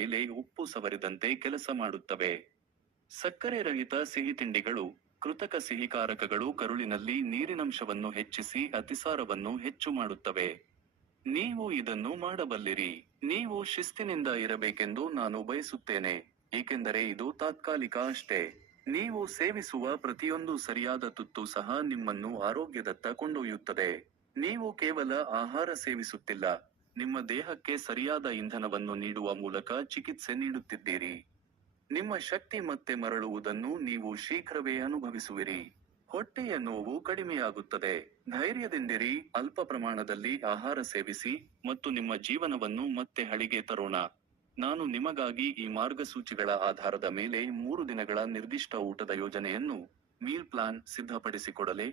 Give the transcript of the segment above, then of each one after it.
ಮೇಲೆ ಉಪ್ಪು ಸವರಿದಂತೆ ಕೆಲಸ ಮಾಡುತ್ತವೆ. ಸಕ್ಕರೆ ರಹಿತ ಸಿಹಿ ತಿಂಡಿಗಳು, ಕೃತಕ ಸಿಹಿಕಾರಕಗಳು ಕರುಳಿನಲ್ಲಿ ನೀರಿನಂಶವನ್ನು ಹೆಚ್ಚಿಸಿ ಅತಿಸಾರವನ್ನು ಹೆಚ್ಚು ಮಾಡುತ್ತವೆ. ನೀವು ಇದನ್ನು ಮಾಡಬಲ್ಲಿರಿ. ನೀವು ಶಿಸ್ತಿನಿಂದ ಇರಬೇಕೆಂದು ನಾನು ಬಯಸುತ್ತೇನೆ, ಏಕೆಂದರೆ ಇದು ತಾತ್ಕಾಲಿಕ ಅಷ್ಟೇ. ನೀವು ಸೇವಿಸುವ ಪ್ರತಿಯೊಂದು ಸರಿಯಾದ ತುತ್ತು ಸಹ ನಿಮ್ಮನ್ನು ಆರೋಗ್ಯದತ್ತ ಕೊಂಡೊಯ್ಯುತ್ತದೆ. ನೀವು ಕೇವಲ ಆಹಾರ ಸೇವಿಸುತ್ತಿಲ್ಲ, ನಿಮ್ಮ ದೇಹಕ್ಕೆ ಸರಿಯಾದ ಇಂಧನವನ್ನು ನೀಡುವ ಮೂಲಕ ಚಿಕಿತ್ಸೆ ನೀಡುತ್ತಿದ್ದೀರಿ. ನಿಮ್ಮ ಶಕ್ತಿ ಮತ್ತೆ ಮರಳುವುದನ್ನು ನೀವು ಶೀಘ್ರವೇ ಅನುಭವಿಸುವಿರಿ. ಹೊಟ್ಟೆಯ ನೋವು ಕಡಿಮೆಯಾಗುತ್ತದೆ. ಧೈರ್ಯದಿಂದಿರಿ, ಅಲ್ಪ ಪ್ರಮಾಣದಲ್ಲಿ ಆಹಾರ ಸೇವಿಸಿ, ಮತ್ತು ನಿಮ್ಮ ಜೀವನವನ್ನು ಮತ್ತೆ ಹಳಿಗೆ ತರೋಣ. ನಾನು ನಿಮಗಾಗಿ ಈ ಮಾರ್ಗಸೂಚಿಗಳ ಆಧಾರದ ಮೇಲೆ 3 ದಿನಗಳ ನಿರ್ದಿಷ್ಟ ಊಟದ ಯೋಜನೆಯನ್ನು ಮೀಲ್ ಪ್ಲಾನ್ ಸಿದ್ಧಪಡಿಸಿಕೊಡಲೆ?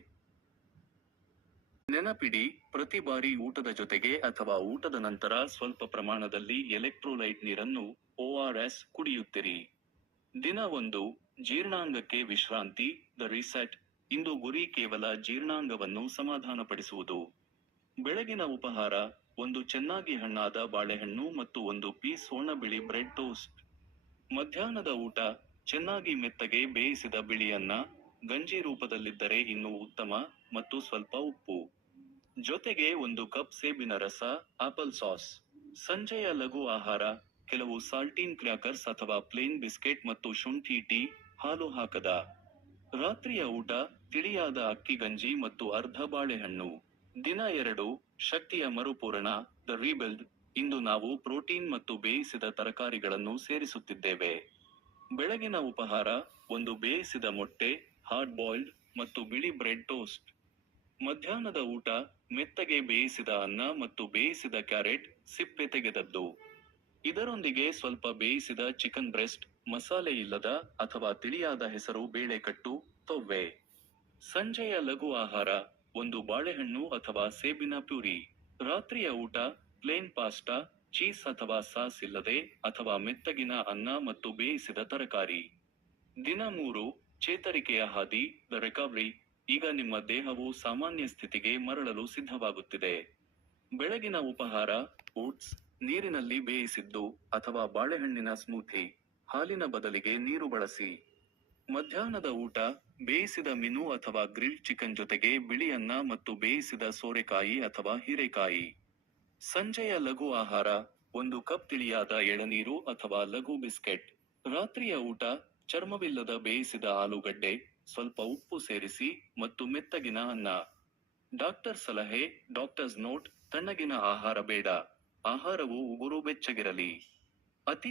ನೆನಪಿಡಿ, ಪ್ರತಿ ಬಾರಿ ಊಟದ ಜೊತೆಗೆ ಅಥವಾ ಊಟದ ನಂತರ ಸ್ವಲ್ಪ ಪ್ರಮಾಣದಲ್ಲಿ ಎಲೆಕ್ಟ್ರೋಲೈಟ್ ನೀರನ್ನು ORS ಕುಡಿಯುತ್ತಿರಿ. ದಿನ 1, ಜೀರ್ಣಾಂಗಕ್ಕೆ ವಿಶ್ರಾಂತಿ, ದ ರಿಸೆಟ್. ಇಂದು ಗುರಿ ಕೇವಲ ಜೀರ್ಣಾಂಗವನ್ನು ಸಮಾಧಾನಪಡಿಸುವುದು. ಬೆಳಗಿನ ಉಪಹಾರ: 1 ಚೆನ್ನಾಗಿ ಹಣ್ಣಾದ ಬಾಳೆಹಣ್ಣು ಮತ್ತು 1 ಪೀಸ್ ಒಣ ಬಿಳಿ ಬ್ರೆಡ್ ಟೋಸ್ಟ್. ಮಧ್ಯಾಹ್ನದ ಊಟ: ಚೆನ್ನಾಗಿ ಮೆತ್ತಗೆ ಬೇಯಿಸಿದ ಬಿಳಿ ಅನ್ನ, ಗಂಜಿ ರೂಪದಲ್ಲಿದ್ದರೆ ಇನ್ನೂ ಉತ್ತಮ, ಮತ್ತು ಸ್ವಲ್ಪ ಉಪ್ಪು. ಜೊತೆಗೆ 1 ಕಪ್ ಸೇಬಿನ ರಸ, ಆಪಲ್ ಸಾಸ್. ಸಂಜೆಯ ಲಘು ಆಹಾರ: ಕೆಲವು ಸಾಲ್ಟೀನ್ ಕ್ರ್ಯಾಕರ್ಸ್ ಅಥವಾ ಪ್ಲೇನ್ ಬಿಸ್ಕೆಟ್ ಮತ್ತು ಶುಂಠಿ ಟೀ, ಹಾಲು ಹಾಕದ. ರಾತ್ರಿಯ ಊಟ: ತಿಳಿಯಾದ ಅಕ್ಕಿ ಗಂಜಿ ಮತ್ತು ಅರ್ಧ ಬಾಳೆಹಣ್ಣು. ದಿನ 2, ಶಕ್ತಿಯ ಮರುಪೂರಣ, ದ ರೀಬಿಲ್ಡ್. ಇಂದು ನಾವು ಪ್ರೋಟೀನ್ ಮತ್ತು ಬೇಯಿಸಿದ ತರಕಾರಿಗಳನ್ನು ಸೇರಿಸುತ್ತಿದ್ದೇವೆ. ಬೆಳಗಿನ ಉಪಹಾರ: 1 ಬೇಯಿಸಿದ ಮೊಟ್ಟೆ, ಹಾರ್ಡ್ ಬಾಯ್ಲ್ಡ್, ಮತ್ತು ಬಿಳಿ ಬ್ರೆಡ್ ಟೋಸ್ಟ್. ಮಧ್ಯಾಹ್ನದ ಊಟ: ಮೆತ್ತಗೆ ಬೇಯಿಸಿದ ಅನ್ನ ಮತ್ತು ಬೇಯಿಸಿದ ಕ್ಯಾರೆಟ್, ಸಿಪ್ಪೆ ತೆಗೆದದ್ದು. ಇದರೊಂದಿಗೆ ಸ್ವಲ್ಪ ಬೇಯಿಸಿದ ಚಿಕನ್ ಬ್ರೆಸ್ಟ್, ಮಸಾಲೆ ಇಲ್ಲದ ಅಥವಾ ತಿಳಿಯಾದ ಹೆಸರು ಬೇಳೆಕಟ್ಟು, ತೊವ್ವೆ. ಸಂಜೆಯ ಲಘು ಆಹಾರ: 1 ಬಾಳೆಹಣ್ಣು ಅಥವಾ ಸೇಬಿನ ಪ್ಯೂರಿ. ರಾತ್ರಿಯ ಊಟ: ಪ್ಲೇನ್ ಪಾಸ್ಟಾ, ಚೀಸ್ ಅಥವಾ ಸಾಸ್ ಇಲ್ಲದೆ, ಅಥವಾ ಮೆತ್ತಗಿನ ಅನ್ನ ಮತ್ತು ಬೇಯಿಸಿದ ತರಕಾರಿ. ದಿನ 3, ಚೇತರಿಕೆಯ ಹಾದಿ, ದ ರಿಕವರಿ. ಈಗ ನಿಮ್ಮ ದೇಹವು ಸಾಮಾನ್ಯ ಸ್ಥಿತಿಗೆ ಮರಳಲು ಸಿದ್ಧವಾಗುತ್ತಿದೆ. ಬೆಳಗಿನ ಉಪಹಾರ: ಓಟ್ಸ್, ನೀರಿನಲ್ಲಿ ಬೇಯಿಸಿದ್ದು, ಅಥವಾ ಬಾಳೆಹಣ್ಣಿನ ಸ್ಮೂಥಿ. ಹಾಲಿನ ಬದಲಿಗೆ ನೀರು ಬಳಸಿ. ಮಧ್ಯಾಹ್ನದ ಊಟ: ಬೇಯಿಸಿದ ಮೀನು ಅಥವಾ ಗ್ರಿಲ್ಡ್ ಚಿಕನ್ ಜೊತೆಗೆ ಬಿಳಿ ಅನ್ನ ಮತ್ತು ಬೇಯಿಸಿದ ಸೋರೆಕಾಯಿ ಅಥವಾ ಹೀರೆಕಾಯಿ. ಸಂಜೆಯ ಲಘು ಆಹಾರ: 1 ಕಪ್ ತಿಳಿಯಾದ ಎಳನೀರು ಅಥವಾ ಲಘು ಬಿಸ್ಕೆಟ್. ರಾತ್ರಿಯ ಊಟ: ಚರ್ಮವಿಲ್ಲದ ಬೇಯಿಸಿದ ಆಲೂಗಡ್ಡೆ, ಸ್ವಲ್ಪ ಉಪ್ಪು ಸೇರಿಸಿ, ಮತ್ತು ಮೆತ್ತಗಿನ ಅನ್ನ. ಡಾಕ್ಟರ್ ಸಲಹೆ, ಡಾಕ್ಟರ್ಸ್ ನೋಟ್: ತಣ್ಣಗಿನ ಆಹಾರ ಬೇಡ. ಆಹಾರವು ಉಗುರು ಬೆಚ್ಚಗಿರಲಿ. ಅತಿ